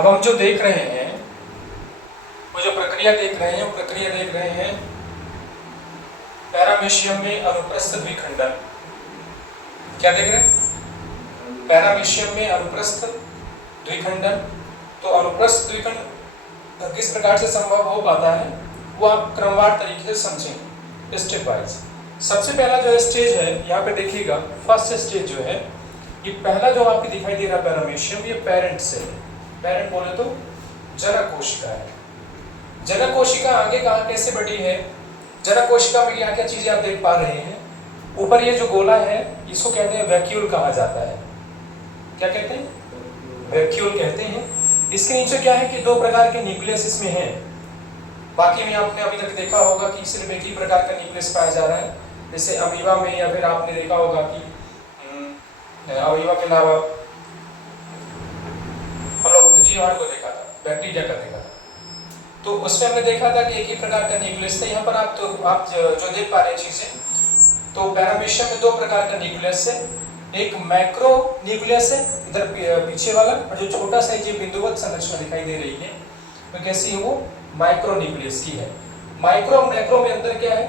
अब हम जो देख रहे हैं, वो जो प्रक्रिया देख रहे हैं, वो प्रक्रिया देख रहे हैं पैरामीशियम में अनुप्रस्थ द्विखंडन। क्या देख रहे हैं? पैरामीशियम में अनुप्रस्थ द्विखंडन। तो अनुप्रस्थ द्विखंडन किस प्रकार से संभव हो पाता है वो आप क्रमवार तरीके से समझेंगे, स्टेप वाइज। सबसे पहला जो स्टेज है यहाँ पे देखिएगा, फर्स्ट स्टेज जो है, ये पहला जो आपको दिखाई दे रहा है पैरामीशियम, ये पेरेंट सेल, पेरेंट बोले तो जनक कोशिका है। जनक कोशिका आगे कहाँ कैसे बढ़ी है? जनक कोशिका में क्या क्या चीजें आप देख पा रहे हैं? ऊपर ये जो गोला है इसको कहते हैं वैक्यूल कहा जाता है। क्या कहते हैं? वैक्यूल कहते हैं। इसके नीचे क्या है कि दो प्रकार के न्यूक्लियस इसमें हैं। बाकी में आपने अभी तक देखा होगा कि सिर्फ एक ही प्रकार का न्यूक्लियस पाया जा रहा है, जैसे अमीबा में, या फिर आपने देखा होगा कि अमीबा के अलावा हम लोग जीवाणु को देखा था, बैक्टीरिया का देखा था, तो उसमें हमने देखा था कि एक ही प्रकार का न्यूक्लियस था। यहाँ पर आप जो देख पा रहे हैं चीजें, तो पैरामीशियम में दो प्रकार का न्यूक्लियस है। एक मैक्रो न्यूक्लियस है इधर पीछे वाला, और जो छोटा सा ये बिंदुवत संरचना दिखाई दे रही है तो कैसी है वो? माइक्रो न्यूक्लियस की है। माइक्रो मैक्रो में अंतर क्या है?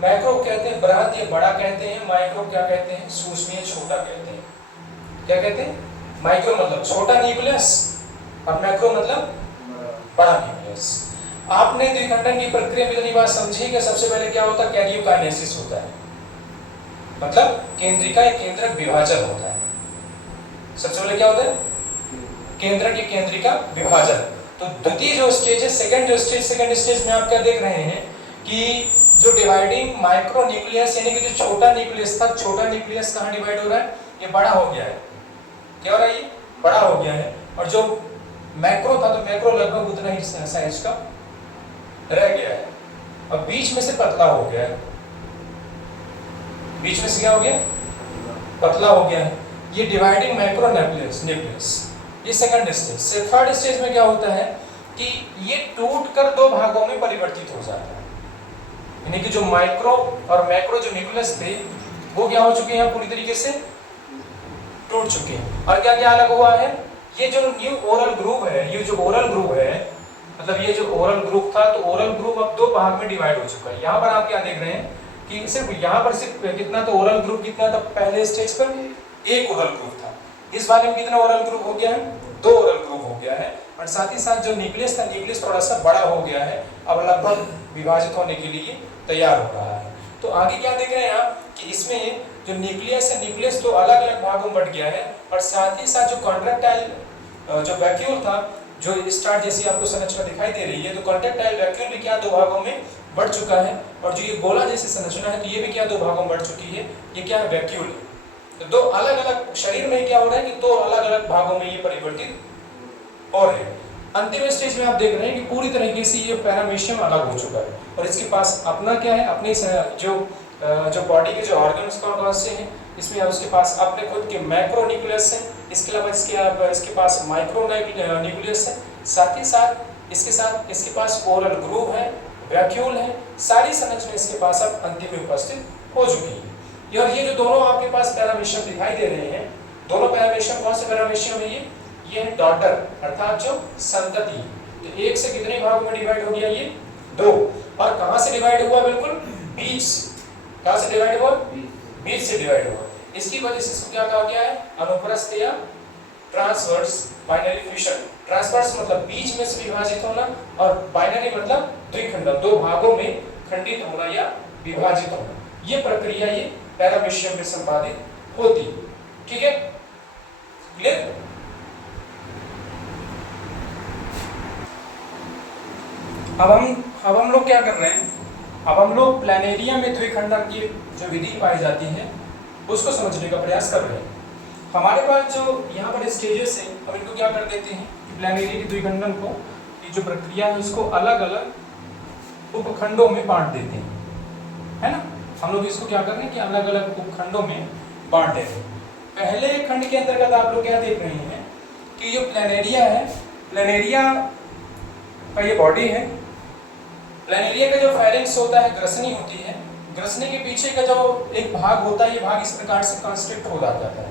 मैक्रो कहते हैं बृहद या बड़ा कहते हैं, माइक्रो क्या कहते हैं? सूक्ष्म या छोटा कहते हैं। क्या कहते हैं? माइक्रो मतलब छोटा न्यूक्लियस और मैक्रो मतलब बड़ा न्यूक्लियस। आपने द्विखंडन की प्रक्रिया में इतनी बात समझी कि सबसे पहले क्या होता है? कैरियोकाइनेसिस होता है, मतलब केंद्रिका या केंद्रक विभाजन होता है। सबसे पहले क्या होता है? केंद्रक या केंद्रिका विभाजन। तो द्वितीय जो स्टेज है, सेकंड स्टेज में आप क्या देख रहे हैं कि जो डिवाइडिंग माइक्रो न्यूक्लियस, यानी कि जो छोटा न्यूक्लियस था, छोटा न्यूक्लियस कहाँ डिवाइड हो रहा है? ये बड़ा हो गया है। क्या हो रहा है? ये बड़ा हो गया है। और जो मैक्रो था, तो मैक्रो लगभग उतना ही साइज का रह गया है। अब बीच में से पतला हो गया है। बीच में से क्या हो गया? पतला हो गया है। ये डिवाइडिंग माइक्रो न्यूक्लियस। ये सेकंड स्टेज से। थर्ड स्टेज में क्या होता है कि ये टूटकर दो भागों में परिवर्तित हो जाता है, यानी कि जो माइक्रो और मैक्रो जो न्यूक्लियस थे वो क्या हो चुके हैं? पूरी तरीके से टूट चुके हैं। और क्या क्या अलग हुआ है? ये जो न्यू ओरल ग्रुव है, ये जो ओरल ग्रुव है, मतलब ये जो ओरल ग्रुव था, तो ओरल ग्रुव अब दो भाग में डिवाइड हो चुका है। यहाँ पर आप क्या देख रहे हैं कि सिर्फ यहाँ पर सिर्फ कितना, तो ओरल ग्रुव कितना था? पहले स्टेज पर एक ओरल ग्रुव था। इस वाले में कितना ओरल ग्रुव हो गया है? दो ओरल ग्रुव हो गया है। और साथ ही साथ जो न्यूक्लियस था, न्यूक्लियस थोड़ा सा बड़ा हो गया है, अब लगभग विभाजित होने के लिए तैयार हो रहा है। तो आगे क्या देख रहे हैं आप कि इसमें जो न्यूक्लियस है, न्यूक्लियस तो अलग अलग भागों में बट गया है, और साथ ही साथ जो कॉन्ट्रैक्टाइल जो वैक्यूल था, जो स्टार जैसी आपको संरचना दिखाई दे रही है, तो कॉन्ट्रैक्टाइल वैक्यूल भी क्या दो भागों में बढ़ चुका है। और जो ये गोला जैसी संरचना है, तो ये भी क्या दो भागों में बढ़ चुकी है। ये क्या है? वैक्यूल है। तो दो अलग अलग शरीर में क्या हो रहा है कि दो अलग अलग भागों में ये परिवर्तित हो रहे हैं। अंतिम स्टेज में आप देख रहे हैं कि पूरी तरीके से ये पैरामीशियम अलग हो चुका है, और इसके पास अपना क्या है? अपने जो बॉडी के जो ऑर्गन्स कौन से हैं, इसमें उसके पास अपने खुद के मैक्रो न्यूक्लियस है, इसके अलावा इसके पास माइक्रो न्यूक्लियस है, साथ ही साथ इसके पास ओरल ग्रूव है, वैक्यूल है, सारी संरचना इसके पास अब अंतिम में उपस्थित हो चुकी है। और ये जो दोनों आपके पास पैरामीशियम दिखाई दे रहे हैं, दोनों पैरामीशियम कौन से पैरामीशियम है? ये है डॉटर, अर्थात जो संतति। तो एक से कितने भागों में डिवाइड हो गया? ये दो। और कहां से डिवाइड हुआ? बिल्कुल बीच से। कहां से डिवाइड हुआ? बीच से डिवाइड हुआ। इसकी वजह से इसको क्या कहा गया है? अनुप्रस्थ या ट्रांसवर्स बाइनरी फ्यूजन। ट्रांसवर्स मतलब बीच में से विभाजित होना, और बाइनरी मतलब द्विखंडन, दो भागों में खंडित होना या विभाजित होना। ये प्रक्रिया ये पैरामीशियम में संपादित होती है। ठीक है, क्लियर? अब हम लोग क्या कर रहे हैं? अब हम लोग प्लैनेरिया में द्विखंडन की जो विधि पाई जाती है उसको समझने का प्रयास कर रहे हैं। हमारे पास जो यहाँ पर स्टेजेस हैं, हम इनको क्या कर देते हैं कि प्लैनेरिया की द्विखंडन को, ये जो प्रक्रिया है उसको अलग अलग उपखंडों में बांट देते हैं, है ना? हम लोग इसको क्या कर रहे हैं कि अलग अलग उपखंडों में बांट देते हैं। पहले खंड के अंतर्गत आप लोग क्या देख रहे हैं कि जो प्लैनेरिया है, प्लैनेरिया का ये बॉडी है। प्लैनेरिया का जो फेरिंक्स होता है, ग्रसनी होती है, ग्रसनी के पीछे का जो एक भाग होता है, ये भाग इस प्रकार से कंस्ट्रिक्ट हो जाता है,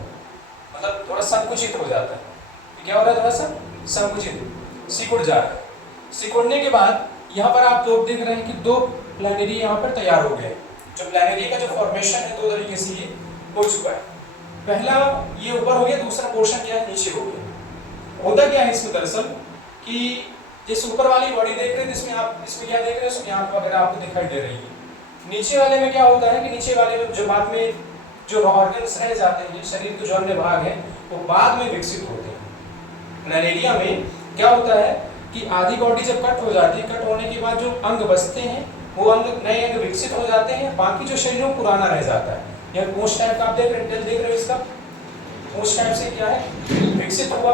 मतलब थोड़ा संकुचित हो जाता है। क्या हो रहा है? थोड़ा सा संकुचित सिकुड़ जा रहा है। सिकुड़ने के बाद यहाँ पर आप लोग देख रहे हैं कि दो प्लानेरी यहाँ पर तैयार हो गए। जो प्लानेरी का जो फॉर्मेशन है दो तरीके से ये हो चुका है। पहला ये ऊपर हो गया, दूसरा पोर्शन क्या है नीचे हो गया। होता क्या है इसमें दरअसल कि जैसे ऊपर वाली बॉडी देख रहे हैं इसमें आप इसमें क्या देख रहे हैं, इसमें आंख वगैरह आपको दिखाई दे रही है। नीचे वाले में क्या होता है कि नीचे वाले में जो बाद में जो ऑर्गन्स रह जाते हैं, शरीर के जो अन्य भाग हैं वो बाद में विकसित होते हैं। प्लानेरिया में क्या होता है कि आधी बॉडी जब कट हो जाती है, कट होने के बाद जो अंग बचते हैं वो अंग नए अंग विकसित हो जाते हैं, बाकी जो शरीर में पुराना रह जाता है। यह पूंछ टाइप का आप देख रहे हो, इसका पूंछ टाइप से क्या है विकसित हुआ।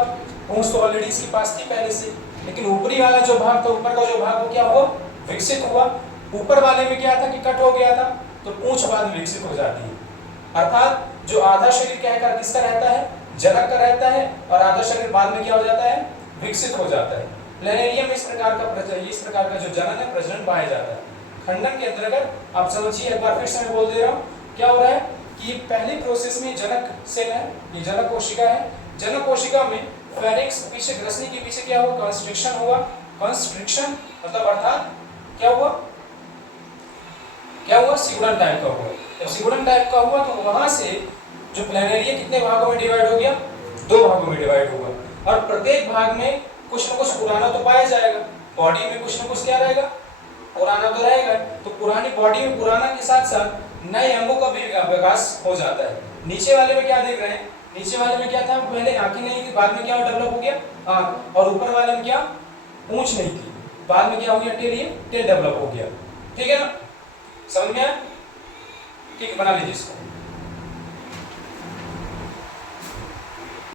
पूंछ तो ऑलरेडी इसके पास थी पहले से, लेकिन ऊपरी वाला जो भाग था, ऊपर का जो भाग वो क्या हुआ विकसित हुआ। ऊपर वाले में क्या था कि कट हो गया था, तो पूंछ बाद में विकसित हो जाती है। अर्थात जो आधा शरीर कहकर किसका रहता है, जनक का रहता है, और आधा शरीर बाद में क्या हो जाता है विकसित हो जाता है। प्लानेरिया में इस प्रकार का जो जनन है प्रजनन पाया जाता है। खंडन के अंतर्गत आप समझिए, एक बार फिर से मैं बोल दे रहा हूँ, क्या हो रहा है कि पहली प्रोसेस में जनक सेल है, ये जनक कोशिका है। जनक कोशिका में फेरिक्स पीछे ग्रसनी के पीछे क्या हुआ कंस्ट्रिक्शन हुआ। कंस्ट्रिक्शन मतलब अर्थात क्या हुआ सिकुड़न टाइप का हुआ। जब सिकुड़न टाइप का हुआ तो वहां से जो प्लानेरिया कितने भागों में डिवाइड हो गया, दो भागों में डिवाइड हुआ। और प्रत्येक भाग में कुछ न कुछ पुराना तो पाया जाएगा, बॉडी में कुछ न कुछ क्या रहेगा पुराना तो रहेगा। तो पुरानी बॉडी में पुराना के साथ साथ नए अंगों का भी विकास हो जाता है। नीचे वाले में क्या देख रहे हैं, नीचे वाले में क्या था पहले आंखें नहीं थी, बाद में क्या डेवलप हो गया आंख। और ऊपर वाले में क्या पूंछ नहीं थी, बाद में क्या हो गया टेल डेवलप हो गया। ठीक है ना, समझ में आया? ठीक, बना लीजिए इसको।